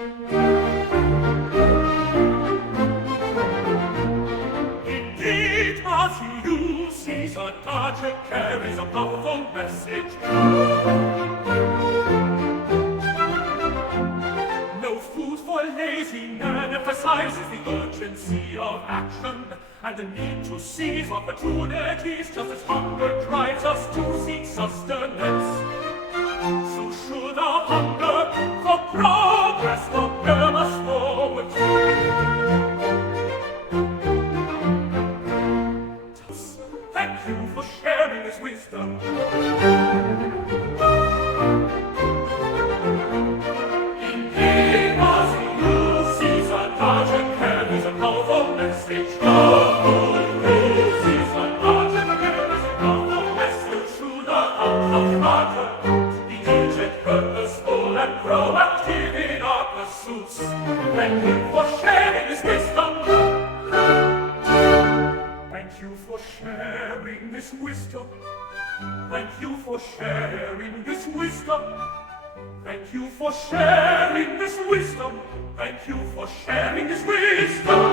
Indeed, Maazi-UC's adage carries a powerful message. No food for lazy man emphasizes the urgency of action and the need to seize opportunities, just as hunger drives us to seek sustenance. So should our hunger for progress propel us forward. Thank you for sharing this wisdom. Indeed, Maazi-UC's adage carries a powerful message. Proactive in our pursuits. Thank you for sharing this wisdom. Thank you for sharing this wisdom. Thank you for sharing this wisdom. Thank you for sharing this wisdom. Thank you for sharing this wisdom.